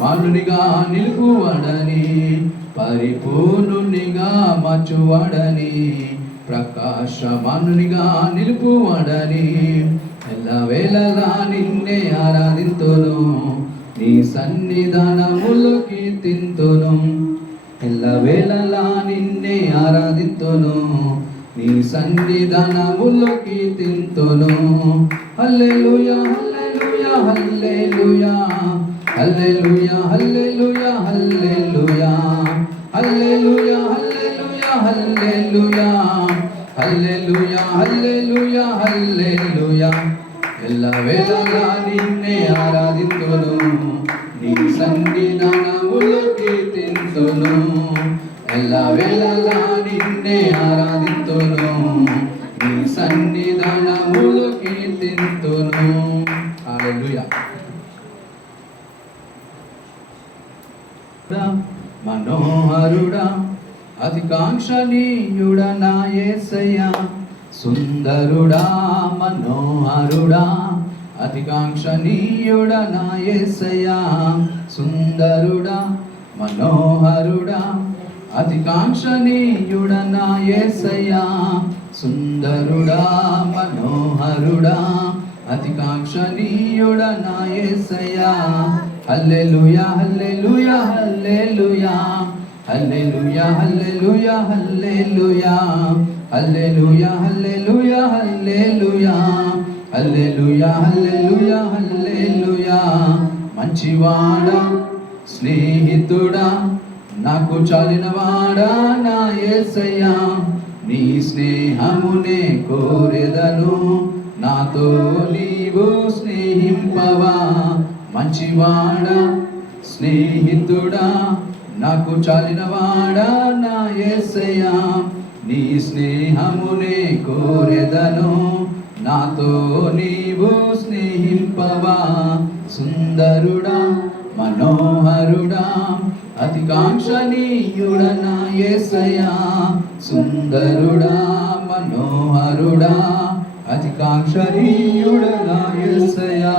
మానునిగా నిలుపువడని, పరిపూర్ణునిగా మార్చువాడని, ప్రకాశమానునిగా నిలుపువాడని, ఎల్లవేళలా నిన్నే ఆరాధింతును, నీ సన్నిధానములో కీర్తింతును. ఎల్లవేళలా నిన్నే ఆరాధింతును, నీ సన్నిధానములో కీర్తింతును. హల్లెలూయా హల్లెలూయా హల్లెలూయా హల్లెలూయా హల్లెలూయా హల్లెలూయా హల్లెలూయా హల్లెలూయా హల్లెలూయా హల్లెలూయా హల్లెలూయా. ఎల్లవేళలా నిన్నే ఆరాధింతును, నీ సన్నిధానములో కీర్తింతును. ఎల్లవేళలా నిన్నే ఆరాధింతును, నీ సన్నిధానములో కీర్తింతును. హల్లెలూయా. మనోహరుడా అతికాంక్షణీయుడా నా యేసయ్యా, సుందరుడా మనోహరుడా అతికాంక్షణీయుడా నా యేసయ్యా, సుందరుడా మనోహరుడా అతికాంక్షణీయుడా నా యేసయ్యా, సుందరుడా మనోహరుడా అతికాంక్షణీయుడా నా యేసయ్యా. హల్లెలూయా హల్లెలూయా హల్లెలూయా హల్లెలూయా హల్లెలూయా హల్లెలూయా హల్లెలూయా హల్లెలూయా హల్లెలూయా హల్లెలూయా హల్లెలూయా హల్లెలూయా. మంచివాడా స్నేహితుడా నాకు చాలినవాడా నా యేసయ్యా, నీ స్నేహమునే కోరెదను, నాతో నీవు స్నేహింపవా. మంచివాడా స్నేహితుడా నాకు చాలినవాడా నా యేసయ్యా, నీ స్నేహమునే కోరెదను, నాతో నీవు స్నేహింపవా. సుందరుడా మనోహరుడా అతికాంక్షణీయుడా నా యేసయ్యా, సుందరుడా మనోహరుడా అతికాంక్షణీయుడా నా యేసయ్యా.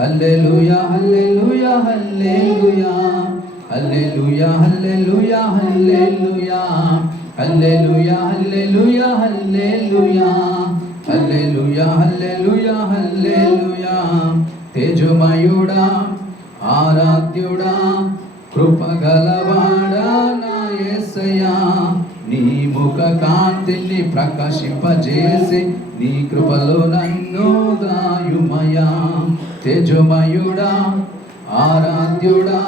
హల్లెలూయా హల్లెలూయా హల్లెలూయా హల్లెలూయా హల్లెలూయా హల్లెలూయా హల్లెలూయా హల్లెలూయా హల్లెలూయా హల్లెలూయా హల్లెలూయా హల్లెలూయా. తేజమయుడా ఆరాధ్యుడా కృపగలవాడా నా యేసయ్యా, నీ ముఖ కాంతిని ప్రకాశింపజేసి నీ కృపలో నన్ను దాయుమయా. తేజమయుడా ఆరాధ్యుడా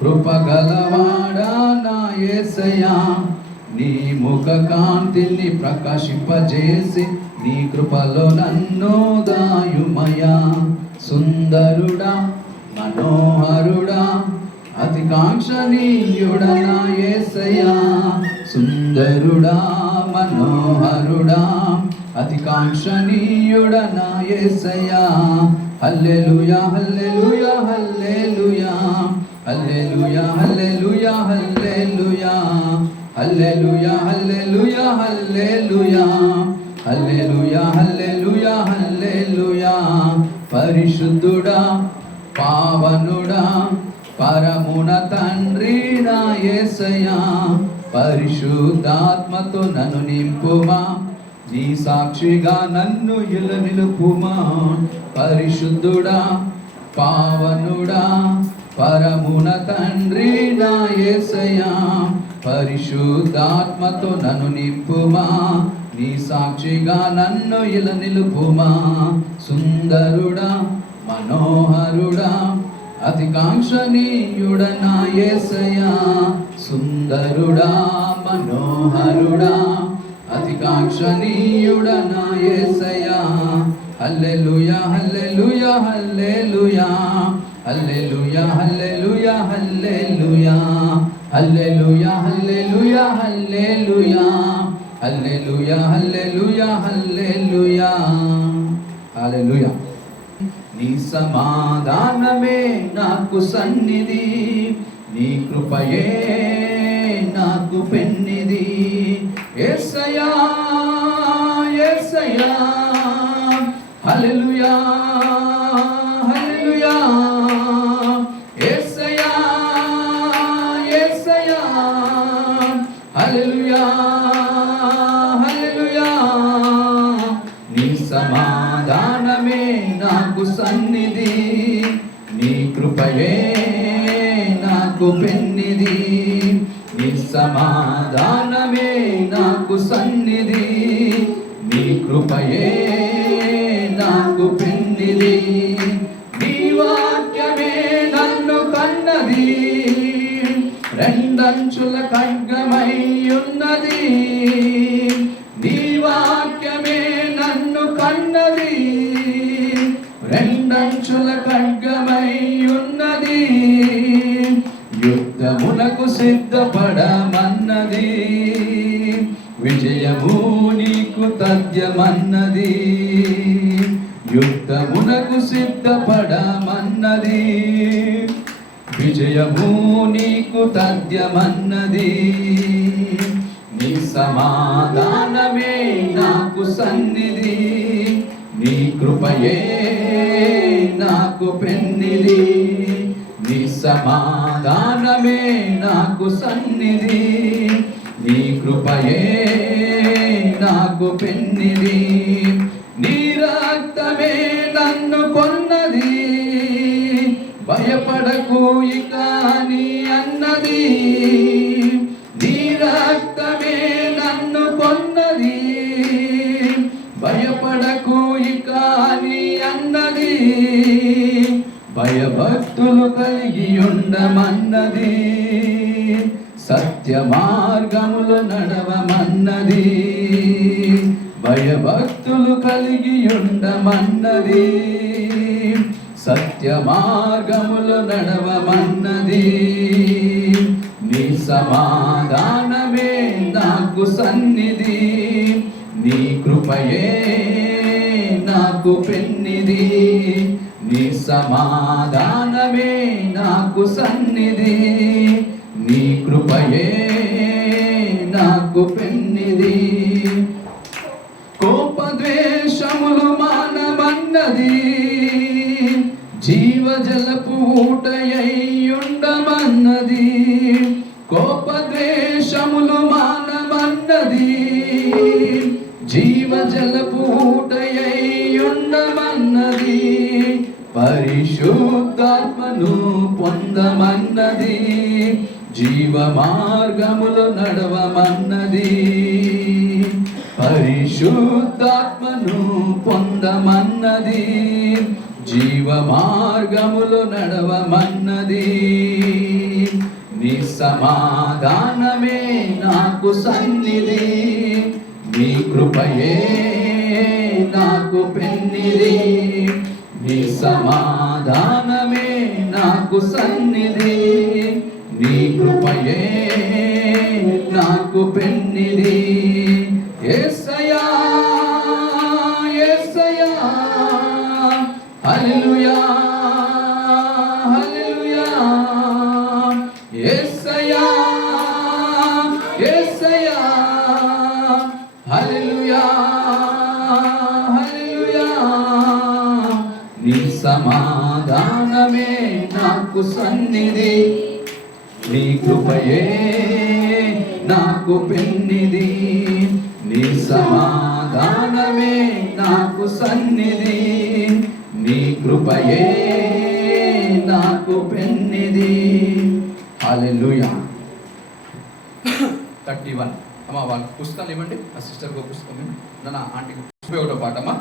కృపగలవాడా నా యేసయ్యా, నీ ముఖ కాంతిని ప్రకాశింపజేసి నీ కృపలో నన్ను దాయుమయా. సుందరుడా మనోహరుడా అతికాంక్షణీయుడా నా యేసయ్యా, సుందరుడా మనోహరుడా అతికాంక్షణీయుడా నా యేసయ్యా. హల్లెలూయా హల్లెలూయా హల్లెలూయా హల్లెలూయా హల్లెలూయా హల్లెలూయా హల్లెలూయా హల్లెలూయా హల్లెలూయా హల్లెలూయా హల్లెలూయా హల్లెలూయా. పరిశుద్ధుడా పావనుడా పరమున తండ్రి నా యేసయ్యా, పరిశుద్ధాత్మతో నన్ను నింపుమా, నీ సాక్షిగా నన్ను నిలుపుమా. పరిశుద్ధుడా పావనుడా పరమున తండ్రి నా యేసయ్యా, పరిశుద్ధాత్మతో నన్ను నింపుమా, నీ సాక్షిగా నన్ను నిలుపుమా. సుందరుడా మనోహరుడా అతికాంక్షణీయుడా నా యేసయ్యా, సుందరుడా మనోహరుడా అతికాంక్షణీయుడా నా యేసయ్యా. హల్లెలూయా హల్లెలూయా హల్లెలూయా హల్లెలూయా హల్లెలూయా హల్లెలూయా హల్లెలూయా హల్లెలూయా హల్లెలూయా హల్లెలూయా హల్లెలూయా హల్లెలూయా హల్లెలూయా. నీ సమాధానమే నాకు సన్నిధి, నీ కృపయే నాకు పెన్నిది. యేసయ్యా యేసయ్యా హల్లెలూయా హల్లెలూయా. యేసయ్యా నాకు పెన్నిది, నీ సమాధానమే నాకు సన్నిధి, నీ కృపయే నాకు పెన్నిది, నీ వాక్యమే నన్ను కన్నది, రెండంచుల ఖడ్గమై ఉన్నది, నీ వాక్యమే నన్ను కన్నది, రెండంచుల ఖడ్గమై ఉన్నది, యుద్ధమునకు సిద్ధపడమన్నది, విజయము నీకు తథ్యమన్నది, యుద్ధమునకు సిద్ధపడమన్నది, విజయము నీకు తథ్యమన్నది, నీ సమాధానమే నాకు సన్నిధి, నీ కృపయే నాకు పెన్నిది, నీ సమాధానమే నాకు సన్నిధి, నీ కృపయే నాకు పెన్నిది, నీ రక్తమే నన్ను కొన్నది, భయపడకు ఇక నీ అన్నది, నీ రక్తమే నన్ను కొన్నది, భయపడకు ఇక నీ అన్నది, భయభక్తులు కలిగి ఉండమన్నది, సత్య మార్గములు నడవమన్నది, భయభక్తులు కలిగి ఉండమన్నది, సత్య మార్గములు నడవమన్నది, నీ సమాధానమే నాకు సన్నిధి, నీ కృపయే నాకు పెన్నిది, నీ సమాధానమే నాకు సన్నిధి, నీ కృపయే నాకు పెన్నిది, కోపద్వేషములు మానమన్నది, జీవజలపు ఊటయై ఉండమన్నది, కోపద్వేషములు మానమన్నది, జీవజలపు ఊటయై ఉండమన్నది, పరిశుద్ధాత్మను పొందమన్నది, జీవ మార్గములు నడవమన్నది, పరిశుద్ధాత్మను పొందమన్నది, జీవ మార్గములు నడవమన్నది, నీ సమాధానమే నాకు సన్నిధి, నీ కృపయే నాకు పెన్నిది, నీ సమాధానమే నాకు సన్నిధి, నీ కృపయే నాకు పెన్నిది, యేసయ్యా యేసయ్యా హల్లెలూయా హల్లెలూయా, యేసయ్యా యేసయ్యా హల్లెలూయా హల్లెలూయా, నీ సమాధానమే నాకు సన్నిధి, నీ కృపయే నాకు పెన్నిది, నీ సమాధానమే నాకు సన్నిధి, నీ కృపయే నాకు పెన్నిది. హల్లెలూయా. 31 అమ్మ వాళ్ళ పుస్తకాలు ఇవ్వండి, ఆ సిస్టర్కి ఒక పుస్తకం ఇవ్వండి, నా ఆంటీకి 31 పాట అమ్మా,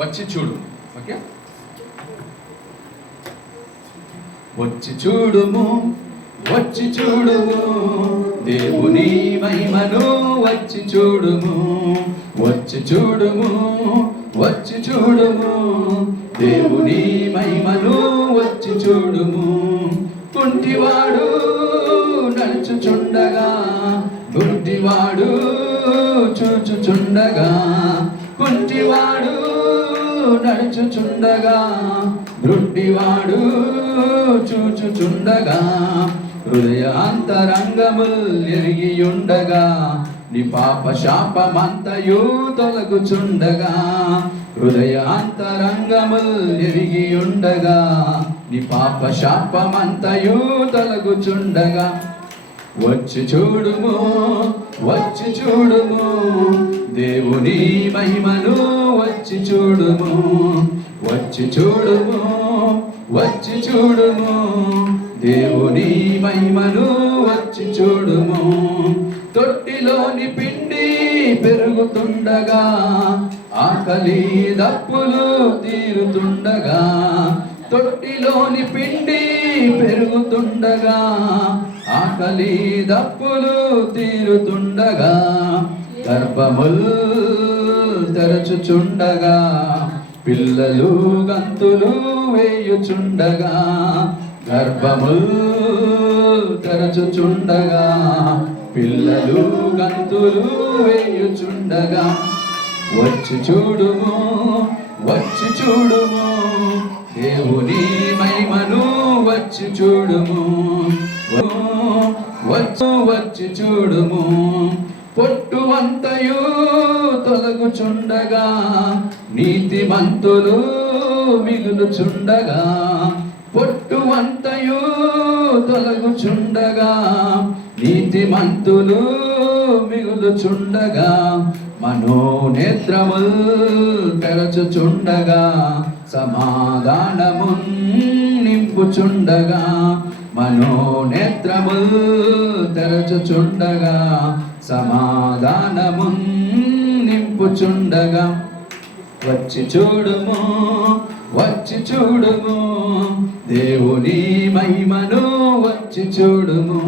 వచ్చి చూడు. ఓకే, వచ్చి చూడుము వచ్చి చూడుము దేవుని మహిమను, వచ్చి చూడుము వచ్చి చూడుము వచ్చి చూడుము దేవుని మహిమను, వచ్చి చూడుము. కుంటివాడు నడుచుచుండగా, గుడ్డివాడు చూచుచుండగా, కుంటివాడు నడుచుచుండగా, గుడ్డివాడు చూచుచుండగా, హృదయాంతరంగముల్ ఎరిగియుండగా, నీ పాప శాపమంతయు తొలగుచుండగా, హృదయాంతరంగముల్ ఎరిగియుండగా, నీ పాప శాపమంతయు తొలగుచుండగా, వచ్చి చూడుము వచ్చి చూడుము దేవుని మహిమను, వచ్చి చూడుము వచ్చి చూడుము వచ్చి చూడుము దేవుని మహిమను వచ్చి చూడుము. తొట్టిలోని పిండి పెరుగుతుండగా, ఆకలి దప్పులు తీరుతుండగా, తొట్టిలోని పిండి పెరుగుతుండగా, ఆకలి దప్పులు తీరుతుండగా, గర్భములు తెరచుచుండగా, పిల్లలు గంతులు వేయుచుండగా, గర్భములు తెరచుచుండగా, పిల్లలు గంతులు వేయుచుండగా, వచ్చి చూడుము, వచ్చి చూడుము, దేవుని మహిమను వచ్చి చూడుము. వచ్చి చూడుము. పొట్టు అంతయు తొలగుచుండగా, నీతిమంతులు మిగులుచుండగా, పొట్టు అంతయు తొలగుచుండగా, నీతిమంతులు మిగులుచుండగా, మనోనేత్రముల్ తెరచుచుండగా, సమాధానము నింపుచుండగా, మనోనేత్రముల్ తెరచుచుండగా, సమాధానము నింపుచుండగా, వచ్చి చూడుము, వచ్చి చూడుము, దేవుని మహిమను వచ్చి చూడుము.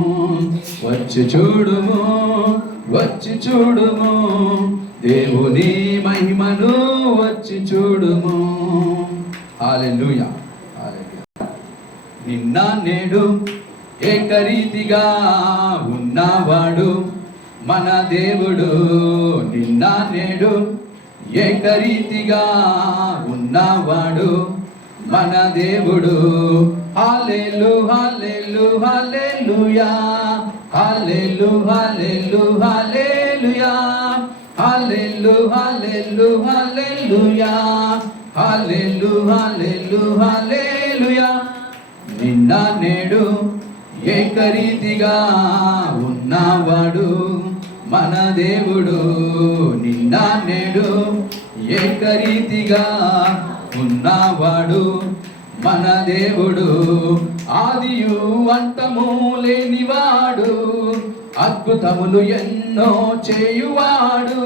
వచ్చి చూడుము, వచ్చి చూడుము, దేవుని మహిమను వచ్చి చూడుము. హల్లెలూయా, హల్లెలూయా. నిన్న నేడు ఏకరీతిగా ఉన్నవాడు మన దేవుడు. నిన్న నేడు ఏకరీతిగా ఉన్నవాడు మన దేవుడు. హల్లెలూ హల్లెలూ హల్లెలూయా, హల్లెలూ హల్లెలూ హల్లెలూయా, హల్లెలూ హల్లెలూ హల్లెలూయా, హల్లెలూ హల్లెలూ హల్లెలూయా. నిన్న నేడు ఏకరీతిగా ఉన్నవాడు మన దేవుడు. నిన్న నేడు ఏకరీతిగా ఉన్నవాడు మన దేవుడు. ఆదియు అంతము లేనివాడు, అద్భుతములు ఎన్నో చేయువాడు.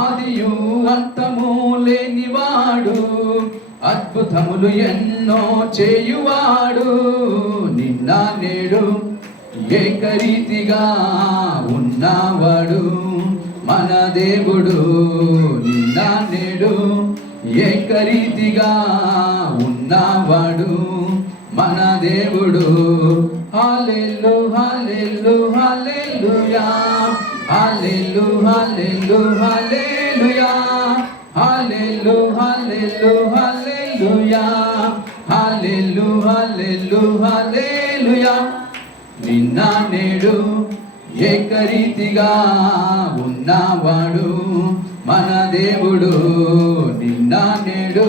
ఆదియు అంతము లేనివాడు, అద్భుతములు ఎన్నో చేయువాడు. నిన్న నేడు ఏకరీతిగా ఉన్నవాడు మన దేవుడు. నిన్న నేడు ఏకరీతిగా ఉన్నవాడు మన దేవుడు. హల్లెలూ హల్లెలూ హల్లెలూయా, హల్లెలూ హల్లెలూ హల్లెలూయా, హల్లెలూ హల్లెలూ హల్లెలూయా, హల్లెలూ హల్లెలూ హల్లెలూయా. నిన్న నేడు ఏకరీతిగా ఉన్నవాడు మన దేవుడు. నిన్న నేడు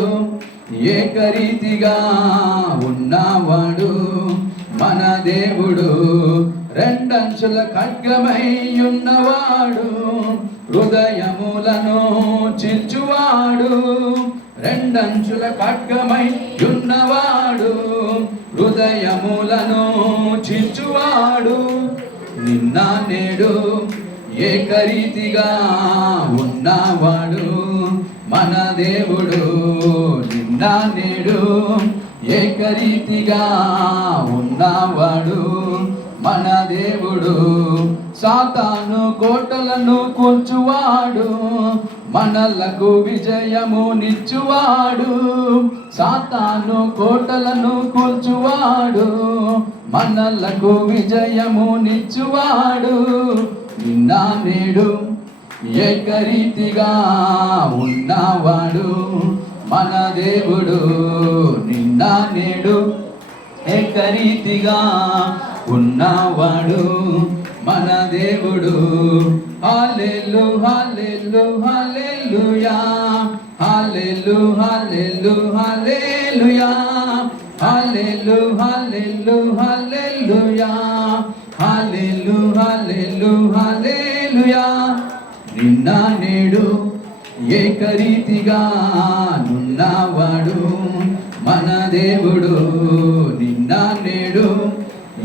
ఏకరీతిగా ఉన్నవాడు మన దేవుడు. రెండంచుల ఖడ్గమై ఉన్నవాడు, హృదయములను చిల్చువాడు. రెండంచుల ఖడ్గమై ఉన్నవాడు, హృదయములను చిల్చువాడు. నిన్న నేడు ఏకరీతిగా ఉన్నవాడు మన దేవుడు. నిన్న నేడు ఏకరీతిగా ఉన్నవాడు మన దేవుడు. సాతాను కోటలను కూల్చువాడు, మనలకు విజయము నిచ్చువాడు. సాతాను కోటలను కూల్చువాడు, మనలకు విజయము నిచ్చువాడు. నిన్న నేడు ఏకరీతిగా ఉన్నవాడు మన దేవుడు. నిన్న నేడు ఏకరీతిగా ఉన్నవాడు మన దేవుడు. హల్లెలూ హల్లెలూ హల్లెలూయా, హల్లెలూ హల్లెలూ హల్లెలూయా, హల్లెలూ హల్లెలూ హల్లెలూయా, హల్లెలూ హల్లెలూ హల్లెలూయా. నిన్న నేడు ఏకరీతిగా నున్నవాడు మన దేవుడు. నిన్న నేడు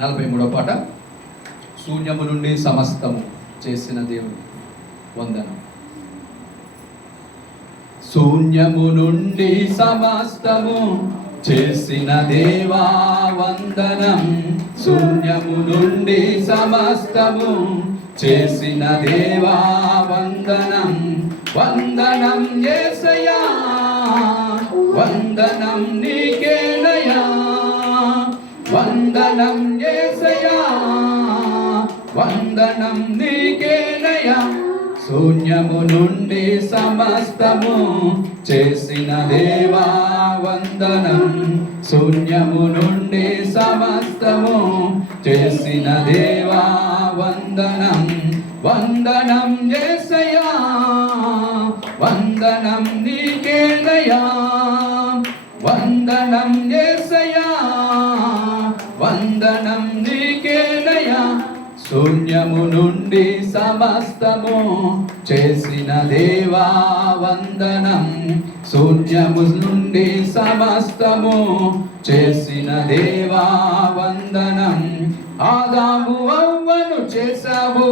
43వ పాట. శూన్యము నుండి సమస్తము చేసిన దేవుడు వందనం. శూన్యము నుండి సమస్తము చేసిన దేవా వందనం. శూన్యము నుండి సమస్తము చేసిన దేవా వందనం. వందనం యేసయ్యా, వందనం నీకేనయ్యా. వందనం యేసయ్యా, వందనం నీకేనయ్యా. శూన్యము నుండి సమస్తము చేసిన దేవా వందనం. శూన్యము నుండి సమస్తము చేసిన దేవా వందనం. వందనం యేసయ్యా, వందనం నీకేనయ్యా. వందనం యేసయ్యా, వందనం నీకేనయ్యా. శూన్యము నుండి సమస్తము చేసిన దేవా వందనం. శూన్యము నుండి సమస్తము చేసిన దేవా వందనం. ఆదాము అవ్వను చేశావు,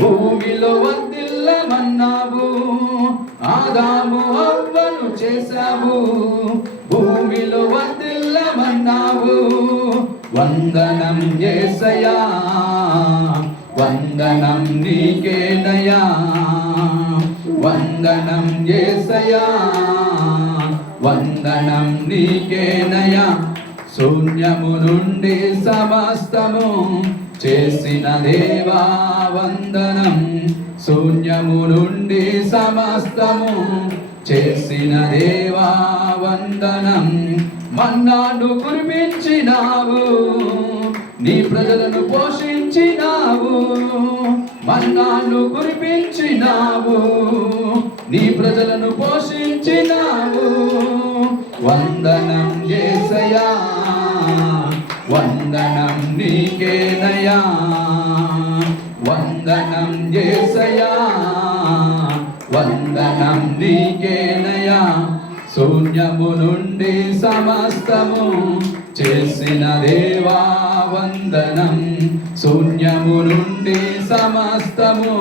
భూమిలో వర్ధిల్లమన్నావు. ఆదాము అవ్వను చేశావు, భూమిలో వర్ధిల్లమన్నావు. వందనం యేసయ్యా, వందనం నీకేనయ్యా. వందనం యేసయ్యా, వందనం నీకేనయ్యా. శూన్యము నుండి సమస్తము చేసిన దేవా వందనం. శూన్యము నుండి సమస్తము చేసిన దేవా వందనం. మన్నాను కురిపించినావు, నీ ప్రజలను పోషించినావు. మన్నాను కురిపించినావు, నీ ప్రజలను పోషించినావు. వందనం యేసయ్యా, వందనం నీకేనయ్యా. వందనం యేసయ్యా, వందనం నీకేనయ్యా. శూన్యము నుండి సమస్తము చేసిన దేవా వందనం. శూన్యము నుండి సమస్తము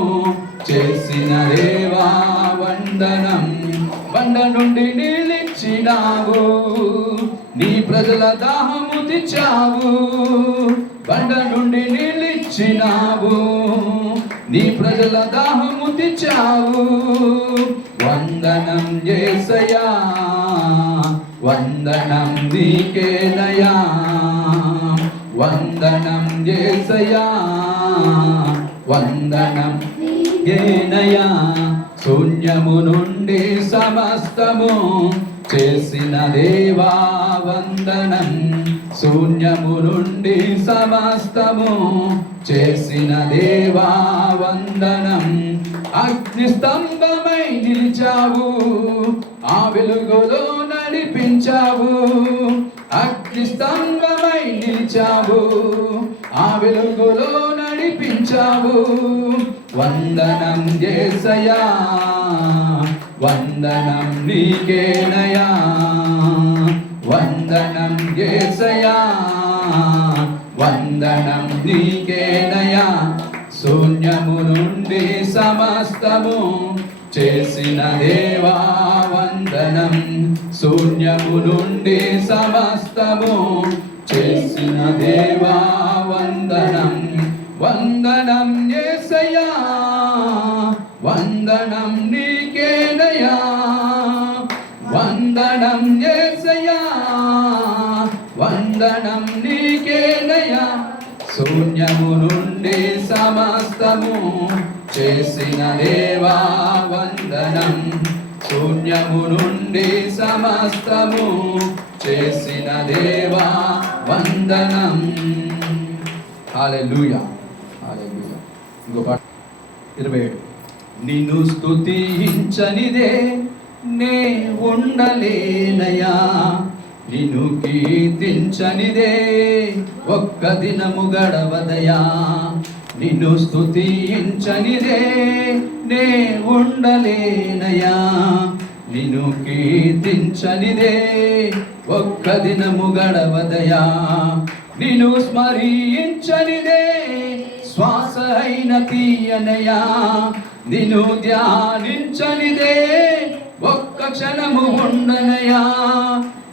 చేసిన దేవా వందనం. బండ నుండి నీళ్ళిచ్చినావు, నీ ప్రజల దాహము తీర్చావు. బండ నుండి నీళ్ళిచ్చినావు, నీ ప్రజల దాహము తీర్చావు. వందనం యేసయ్యా, వందనం నీకేనయ్యా. వందనం యేసయ్యా, వందనం నీకేనయ్యా. శూన్యము నుండి సమస్తము చేసిన దేవా వందనం. శూన్యము నుండి సమస్తము చేసిన దేవా వందనం. అగ్ని స్తంభమై నిలిచావు, ఆ వెలుగులో నడిపించావు. అగ్ని స్తంభమై నిలిచావు, ఆ వెలుగులో నడిపించావు. వందనం యేసయ్యా, వందనం నీకేనయ్యా. వందనం యేసయ్యా, వందనం నీకేనయ్యా. శూన్యము నుండి సమస్తము చేసిన దేవా వందనం. శూన్యము నుండి సమస్తము చేసిన దేవా వందనం. వందనం యేసయ్యా, వందనం నీకేనయ్యా. వందనం యేసయ్యా, వందనం నీకేనయ్యా. శూన్యము నుండి సమస్తము చేసిన దేవా వందనం. శూన్యము నుండి సమస్తము చేసిన దేవా వందనం. హల్లెలూయా, హల్లెలూయా. ఇంకో పాట 27. నిన్ను స్తుతించనిదే నే ఉండలేనయా. నిన్ను కీర్తించనిదే ఒక్క దినము గడవదయా. నిన్ను స్తుతించనిదే నే ఉండలేనయా. నిన్ను కీర్తించనిదే ఒక్క దినము గడవదయా. నిన్ను స్మరించనిదే శ్వాస అయిన తీయనయా. నిన్ను ధ్యానించనిదే ఒక్క క్షణము ఉండనయా.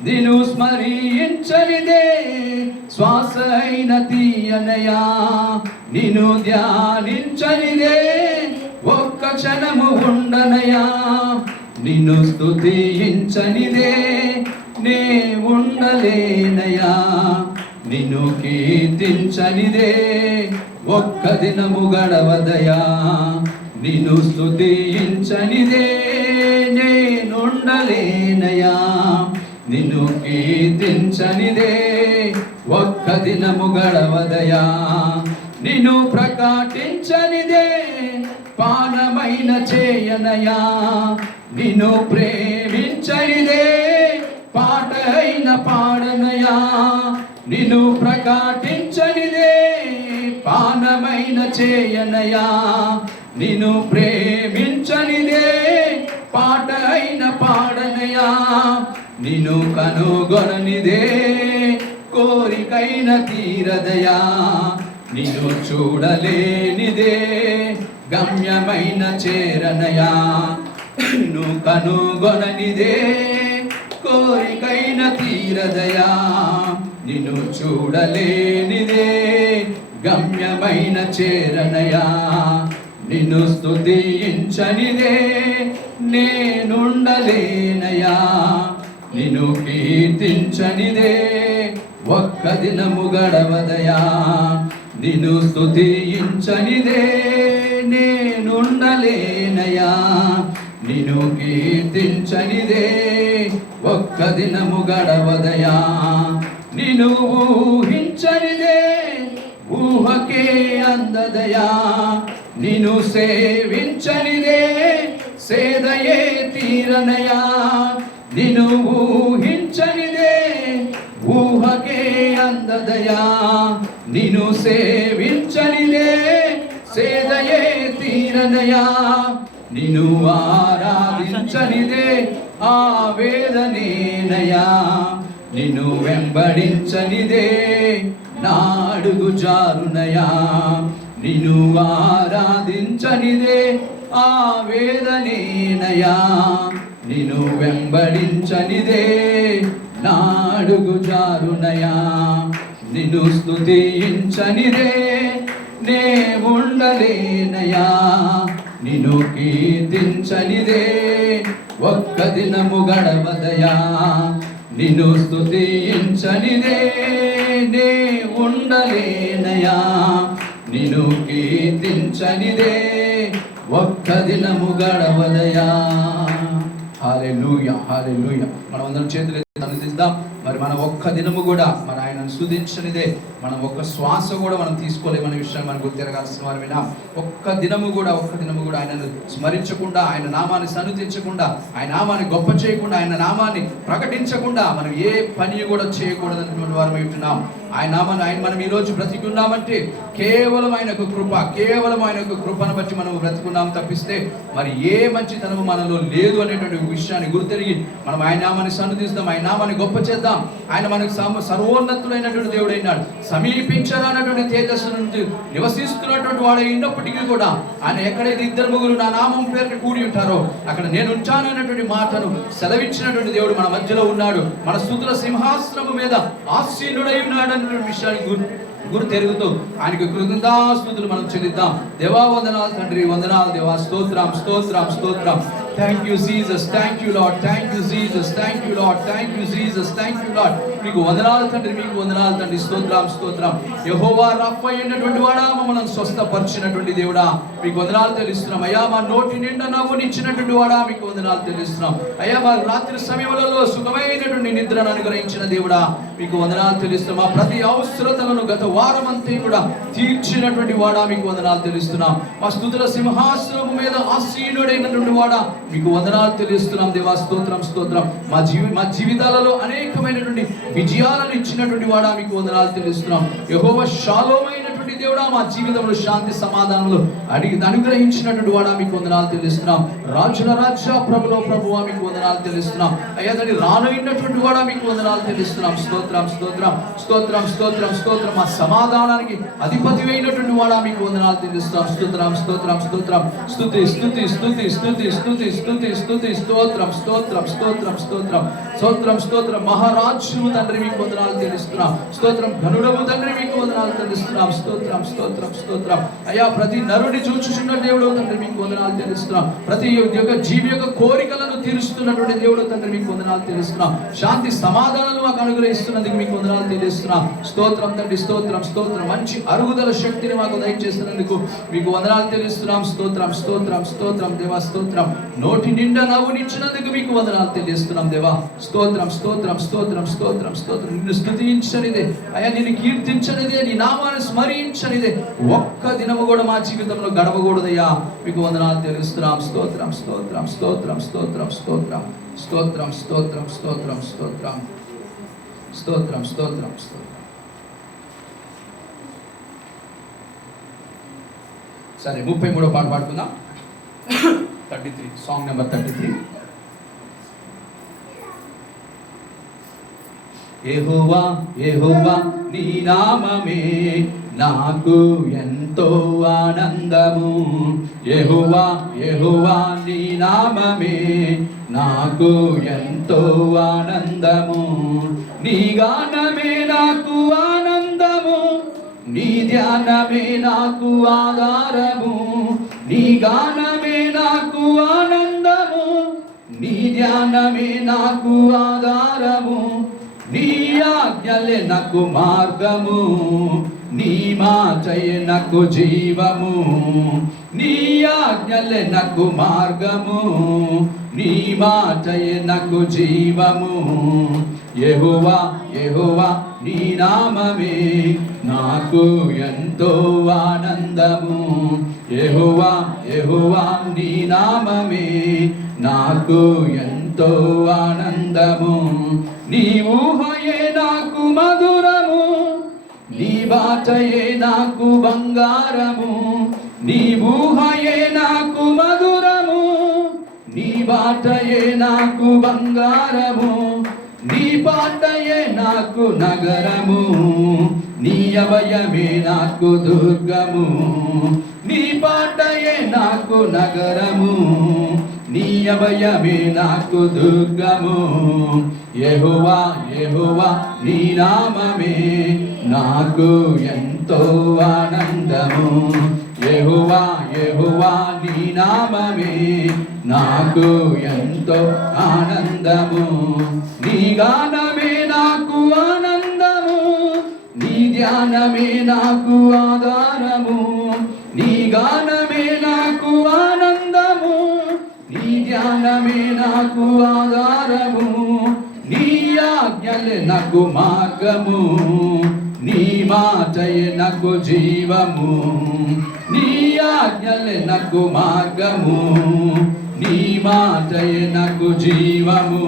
నిన్ను స్మరించనిదే శ్వాస అయిన తీయనయా. నిన్ను ధ్యానించనిదే ఒక్క క్షణము ఉండనయా. నిన్ను స్తుతించనిదే నే ఉండలేనయా. నిన్ను కీర్తించనిదే ఒక్క దినము గడవదయా. నిన్ను స్తుతించనిదే నేనుండలేనయా. నిన్ను కీర్తించనిదే ఒక్క దినము గడవదయా. నిన్ను ప్రకటించనిదే పానమైన చేయనయా. నిన్ను ప్రేమించనిదే పాట అయిన పాడనయా. నిన్ను ప్రకటించనిదే పానమైన చేయనయా. నిన్ను ప్రేమించనిదే పాట అయిన పాడనయా. నిన్ను కనుగొననిదే కోరికైన తీరదయా. నిన్ను చూడలేనిదే గమ్యమైన చేరనయా. నిన్ను కనుగొననిదే కోరికైన తీరదయా. నిన్ను చూడలేనిదే గమ్యమైన చేరనయా. నిన్ను స్తుతించనిదే నేనుండలేనయా. నిన్ను కీర్తించనిదే ఒక్క దినము గడవదయా. నిన్ను స్తుతించనిదే నేనుండలేనయా. నిన్ను కీర్తించనిదే ఒక్క దినము గడవదయా. నిన్ను ఊహించనిదే ఊహకే అందదయా. నిన్ను సేవించనిదే సేదయే తీరనయా. నిన్ను ఊహించనిదే ఊహకే అందదయా. నిన్ను సేవించనిదే సేదయే తీరనయా. నిన్ను ఆరాధించనిదే ఆవేదనేనయా. నిన్ను వెంబడించనిదే నాడుగు జారునయా. నిన్ను ఆరాధించనిదే ఆవేదనేనయా. నిన్ను వెంబడించనిదే నాడుగు జారునయా. నిన్ను స్తుతించనిదే నే ఉండలేనయా. నిన్ను కీర్తించనిదే ఒక్క దినము గడవదయా. నిన్ను స్తుతించనిదే నే ఉండలేనయా. నిన్ను కీర్తించనిదే ఒక్క దినము గడవదయా. హల్లెలూయా, హల్లెలూయా. మనం అందరం చేతులు అందిద్దాం. మరి మన ఒక్క దినము కూడా మన ఆయనను స్తుతించనిదే మనం ఒక్క శ్వాస కూడా మనం తీసుకోలేమనే విషయాన్ని మనం గుర్తిరగాల్సిన వారమేనా. ఒక్క దినము కూడా ఆయనను స్మరించకుండా, ఆయన నామాన్ని సన్నుతించకుండా, ఆయన నామాన్ని గొప్ప చేయకుండా, ఆయన నామాన్ని ప్రకటించకుండా మనం ఏ పని కూడా చేయకూడదన్నటువంటి వారమై ఉంటున్నాం. ఆయన నామాన్ని మనం ఈరోజు బ్రతికున్నామంటే కేవలం ఆయన యొక్క కృప, కేవలం ఆయన యొక్క కృపను బట్టి మనం బ్రతికున్నాం తప్పిస్తే మరి ఏ మంచితనము మనలో లేదు అనేటువంటి విషయాన్ని గుర్తెరిగి మనం ఆయన నామాన్ని సన్నుతిస్తాం, ఆయన నామాన్ని గొప్ప చేద్దాం. ఆయన మనకు సర్వోన్నతుడైనటువంటి దేవుడైనాడు. సమీపించాలన్నటువంటి తేజస్సు నుంచి నివసిస్తున్నటువంటి వాడు అయినప్పటికీ కూడా ఆయన ఎక్కడైతే ఇద్దరు ముగ్గురు నా నామం పేరు కూడి ఉంటారో అక్కడ నేను ఉంటాను అన్నటువంటి మాటను సెలవిచ్చినటువంటి దేవుడు మన మధ్యలో ఉన్నాడు. మన స్తుతుల సింహాసనము మీద ఆసీనుడై ఉన్నాడు అన్నటువంటి విషయాన్ని గుర్తెరుగుతూ ఆయనకు కృతజ్ఞతాస్తుతులు మనం చెల్లిద్దాం. దేవా వందనాలు తండ్రి, వందనాలు దేవా, స్తోత్రం స్తోత్రం స్తోత్రం. Thank you Jesus, thank you Lord, thank you Jesus, thank you Lord, thank you Jesus, thank you Lord. మీకు వందనాలు తండ్రి, మీకు వందనాలు తండ్రి, స్తోత్రం స్తోత్రం. యెహోవా రఫా అయినటువంటి వాడా, మమ్మల్ని స్వస్థపరిచినటువంటి దేవుడా మీకు వందనాలు తెలుస్తున్నాం. అయ్యా మా నోటి నిండా నవ్వునిచ్చినటువంటి వాడా మీకు వందనాలు తెలుస్తున్నాం. అయ్యా మా రాత్రి సమయంలో సుఖమైనటువంటి నిద్రను అనుగ్రహించిన దేవుడా మీకు వందనాలు తెలుస్తున్నాం. మా ప్రతి అవసరతలను గత వారమంతా కూడా తీర్చినటువంటి వాడా మీకు వందనాలు తెలుస్తున్నాం. మా స్తుతుల సింహాసనం మీద ఆసీనుడైనటువంటి వాడా మీకు వందనాలు తెలుస్తున్నాం. దేవా స్తోత్రం స్తోత్రం. మా జీవితాలలో అనేకమైనటువంటి విజయాలను ఇచ్చినటువంటి వాడా మీకు వందనాలు తెలుస్తున్నాం. యెహోవా షాలోమ్ అయినటువంటి దేవుడా, మా జీవితంలో శాంతి సమాధానంలో అనుగ్రహించినటువంటి వాడా మీకు వందనాలు తెలుస్తున్నాం. రాజుల రాజా, ప్రభులో ప్రభువా మీకు వందనాలు తెలుస్తున్నాం. అయ్యా దాన్ని రానున్నటువంటి వాడా మీకు వందనాలు తెలుస్తున్నాం. స్తోత్రం స్తోత్రం స్తోత్రం స్తోత్రం స్తోత్రం. మా సమాధానానికి అధిపతి అయినటువంటి వాడా మీకు వందనాలు తెలుస్తున్నాం. స్తోత్రం స్తోత్రం స్తోత్రం. స్తుతి స్తుతి స్తుతి స్తుతి స్తుతి స్తుతి స్తుతి స్తోత్రం స్తోత్రం స్తోత్రం స్తోత్రం స్తోత్రం స్తోత్రం. మహారాజు తండ్రి మీకు వందనాలు తెలుస్తున్నాం. స్తోత్రం. ఘనుడవు తండ్రి మీకు వందనాలు తెలుస్తున్నాం. స్తోత్రం స్తోత్రం స్తోత్రం. అయ్యా ప్రతి నరుని చూచుచున్న దేవుడు తండ్రి మీకు వందనాలు తెలుస్తున్నాం. ప్రతి జీవి యొక్క కోరికలను తీరుస్తున్నటువంటి దేవుడు తండ్రి మీకు వందనాలు తెలుస్తున్నాం. శాంతి సమాధానాలు మాకు అనుగ్రహిస్తున్నందుకు మీకు వందనాలు తెలుస్తున్నాం. స్తోత్రం తండ్రి, స్తోత్రం స్తోత్రం. మంచి అరుగుదల శక్తిని మాకు దయచేస్తున్నందుకు మీకు వందనాలు తెలుస్తున్నాం. స్తోత్రం స్తోత్రం స్తోత్రం దేవా స్తోత్రం. నోటి నిండా నవ్వునిచ్చినందుకు మీకు వందనాలు తెలియజేస్తున్నాం దేవా. స్తోత్రం స్తోత్రం స్తోత్రం స్తోత్రం స్తోత్రం. నిన్ను స్తుతించనిదే అయ్యా, నిన్ను కీర్తించనిదే, నీ నామాన్ని స్మరించనిదే ఒక్క దినము కూడా మా జీవితంలో గడవకూడదయ్యా. మీకు వందనాలు తెలుస్తున్నాం. స్తోత్రం స్తోత్రం స్తోత్రం స్తోత్రం స్తోత్రం స్తోత్రం స్తోత్రం స్తోత్రం స్తోత్రం స్తోత్రం స్తోత్రం స్తోత్రం. సరే, 33వ పాట పాడుకుందాం. 33, సాంగ్ నెంబర్ 33. యెహోవా యెహోవా నీ నామమే నాకు ఎంతో ఆనందము. యెహోవా యెహోవా నీ నామమే నాకు ఎంతో ఆనందము. నీ గానమే నాకు ఆనందము, నీ ధ్యానమే నాకు ఆధారము. నీ గానమే నాకు ఆనందము, నీ ధ్యానమే నాకు ఆధారము. నీ ఆజ్ఞలే నాకు మార్గము, నీ మాటయే నాకు జీవము. నీ ఆజ్ఞలే నాకు మార్గము, నీ మాటయే నాకు జీవము. యెహోవా యెహోవా నీ నామమే నాకు ఎంతో ఆనందము. యెహోవా యెహోవా నీ నామమే నాకు ఎంతో ఆనందము. నీ ఊహయే నాకు మధురము, నీ బాటయే నాకు బంగారము. నీ ఊహయే నాకు మధురము, నీ బాటయే నాకు బంగారము. నీ పాటయే నాకు నగరము, నీ అభయమే నాకు దుర్గము. నీ పాటయే నాకు నగరము, నీ అభయమే నాకు దుర్గము. యెహోవా యెహోవా నీ నామమే నాకు ఎంతో ఆనందము. యెహోవా యెహోవా నీ నామమే నాకు ఎంతో ఆనందము. నీ గానమే నాకు ఆనందము, నీ ధ్యానమే నాకు ఆధారము. నీ గానమే నాకు ఆనందము, నీ ధ్యానమే నాకు ఆధారము. నీ ఆజ్ఞలే నాకు మార్గము, నీ మాటయే నాకు జీవము. నీ ఆజ్ఞలే నాకు మార్గము, నీ మాటయే నాకు జీవము.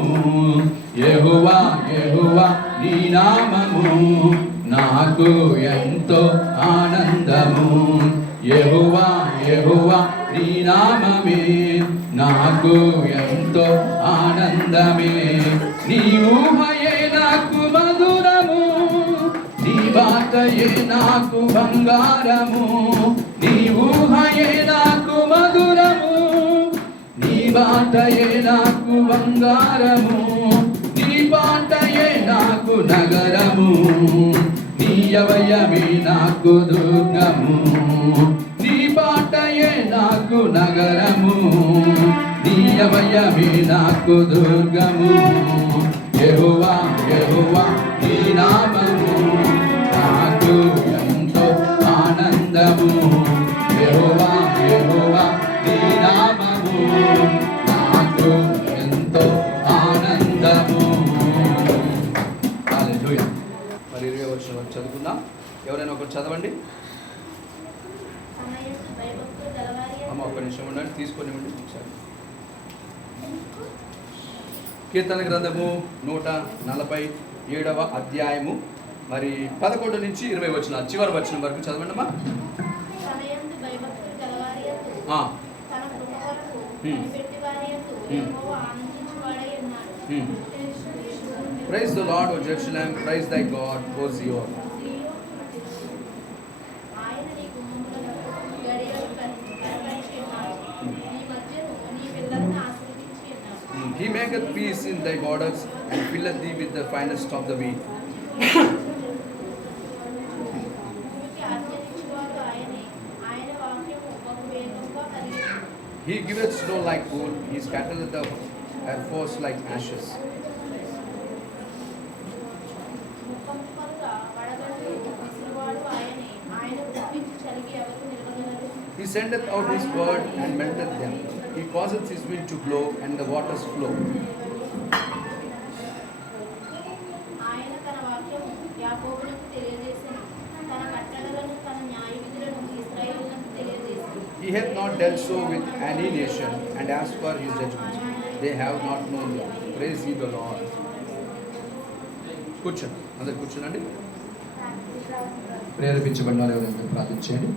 యెహోవా యెహోవా నీ నామము నాకు ఎంతో ఆనందము. యెహోవా యెహోవా నీ నామమే నాకు ఎంతో ఆనందమే. నీ ఊహయే నాకు మధురము, నీ బాటయే నాకు బంగారము. నీ ఊహయే నాకు మధురము, నీ బాటయే నాకు బంగారము. నీ బాటయే నాకు నగరము, నీ అభయమే నాకు దుర్గము. నీ బాటయే నాకు నగరము, నీ అభయమే నాకు దుర్గము. యెహోవా యెహోవా నీ నామము నాకు ఎంతో ఆనందము. యెహోవా యెహోవా నీ నామము నాకు ఎంతో ఆనందము. హల్లెలూయా. మరి 20వ వచనం చదువుకుందాం. ఎవరైనా ఒకరు చదవండి. అమ్మ ఒక్క నిమిషం ఉండండి, తీసుకొని ఒకసారి. కీర్తన గ్రంథము 147వ అధ్యాయము మరి 11 నుంచి 20 వచనాలు చివరి వచనం వరకు చదవండి అమ్మా. తనయందు భయభక్తులు గలవారియందు, ఆ, తన కృప కొరకు Hmm. కనిపెట్టువారియందు Hmm. యెహోవా ఆనందించువాడై ఉన్నాడు. Hmm. Praise the Lord O Jerusalem, praise thy God O Zion. ఆయన నీ గుమ్మములను గడియలు కనపరిచి ఉన్నాడు. నీ మధ్యను నీ పిల్లలను ఆశీర్వదించి ఉన్నాడు. He maketh peace in thy borders and filleth thee with the finest of the wheat. భూమికి ఆజ్ఞనిచ్చువాడు ఆయనే. ఆయన వాక్యము బహు వేగంగా కదిలింది. He giveth snow like wool, he scattereth the air force like ashes. ముఖముఖముగా వడగళ్ళు విసిరివాడు ఆయనే. ఆయన పుట్టించి చలిగి ఎవరు నిలవగలరు? He sendeth out his word and melteth them. He causeth his wind to blow and the waters flow. ఆయన తన వాక్యము యాకోబునకు తెలియజేసెను. తన కట్టడలను తన న్యాయ విధులను ఇశ్రాయేలునకు తెలియజేసెను. He hath not dealt so with any nation, and as for his judgments, they have not known them. Praise ye the Lord. కూర్చోండి, అందరు కూర్చోనండి. ప్రేరేపించబడిన వారు ఎవరైనా ప్రార్థించండి.